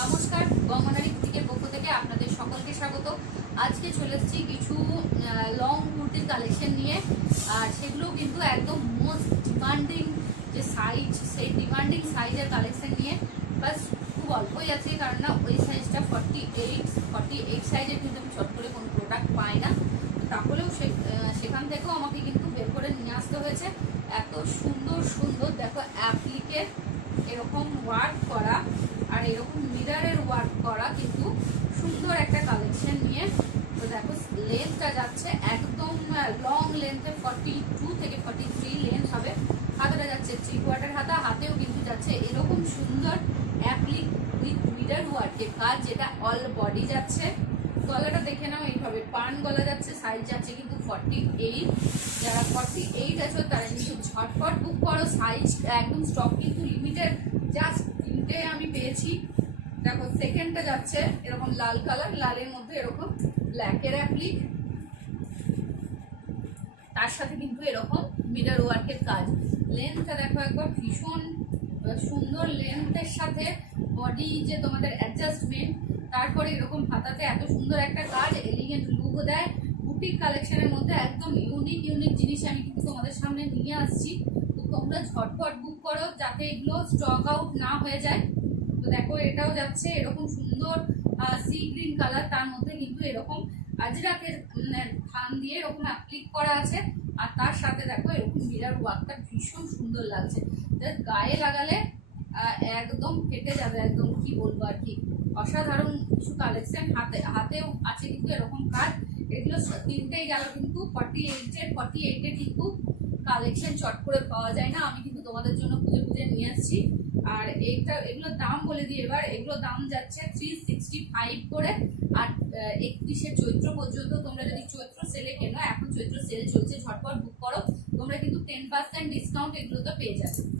নমস্কার, গঙ্গনারী বুটিকের পক্ষ থেকে আপনাদের সকলকে স্বাগত। আজকে চলে এসেছি কিছু লং কুর্তির কালেকশন নিয়ে, আর সেগুলো কিন্তু একদম মোস্ট ডিমান্ডিং যে সাইজ, সেই ডিমান্ডিং সাইজের কালেকশন নিয়ে। বাস খুব অল্পই আছে, কারণ না ওই সাইজটা 48 সাইজের কিন্তু আমি চট করে কোনো প্রোডাক্ট পাই না। তাহলেও সেখান থেকেও আমাকে কিন্তু বের করে নিয়ে আসতে হয়েছে। এত সুন্দর সুন্দর দেখো অ্যাপ্লিকের এরকম ওয়ার্ক করা আর এরকম মিররের ওয়ার্ক করা কিন্তু সুন্দর একটা কালেকশন নিয়ে। তো দেখো লেন্থটা যাচ্ছে একদম লং লেন্থে 42 থেকে 43 লেন্থ হবে। হাতাটা যাচ্ছে 3/4 হাতা, হাতেও কিন্তু যাচ্ছে এরকম সুন্দর অ্যাপ্লিক উইথ মিরর ওয়ার্কের কাজ, যেটা অল বডি যাচ্ছে। গলাটা দেখে নাও এইভাবে পান গলা যাচ্ছে, সাইজ যাচ্ছে কিন্তু 48। যারা 48 আছো তারা কিন্তু ঝটপট বুক করো, সাইজ একদম স্টক কিন্তু লিমিটেড, জাস্ট তিনটে আমি পেয়েছি। দেখো সেকেন্ডটা যাচ্ছে এরকম লাল কালার, লালের মধ্যে এরকম ব্ল্যাকের অ্যাপ্লিক, তার সাথে কিন্তু এরকম মিরর ওয়ার্কের কাজ। লেন্থটা দেখো একবার ভীষণ সুন্দর লেন্থের সাথে বডি যে তোমাদের অ্যাডজাস্টমেন্ট, তারপরে এরকম হাতাতে এত সুন্দর একটা কাজ, এলিগেন্ট লুক দেয়। বুটিক কালেকশনের মধ্যে একদম ইউনিক জিনিস আমি কিন্তু তোমাদের সামনে নিয়ে আসছি। তো তোমরা ঝটপট বুক করো যাতে এগুলো স্টক আউট না হয়ে যায়। তো দেখো এটাও যাচ্ছে এরকম সুন্দর সি গ্রিন কালার, তার মধ্যে কিন্তু এরকম আজরাকের থান দিয়ে এরকম অ্যাপ্লিক করা আছে। আর তার সাথে দেখো এরকম মিরর ওয়ার্কটা ভীষণ সুন্দর লাগছে, গায়ে লাগালে একদম ফেটে যাবে, একদম কি বলবো আর কি, অসাধারণ কিছু কালেকশন। হাতেও আছে কিন্তু এরকম কাজ। এগুলো তিনটেই গেল কিন্তু 48 কিন্তু কালেকশন চট করে পাওয়া যায় না। আমি কিন্তু তোমাদের জন্য খুঁজে নিয়ে আসছি। আর এগুলোর দাম বলে দিই এবার। এগুলোর দাম যাচ্ছে 365 করে। আর 31শে চৈত্র পর্যন্ত তোমরা যদি চৈত্র সেলে কেনো, এখন চৈত্র সেল চলছে, ঝটপট বুক করো, তোমরা কিন্তু 10% ডিসকাউন্ট এগুলো তো পেয়ে যাবে।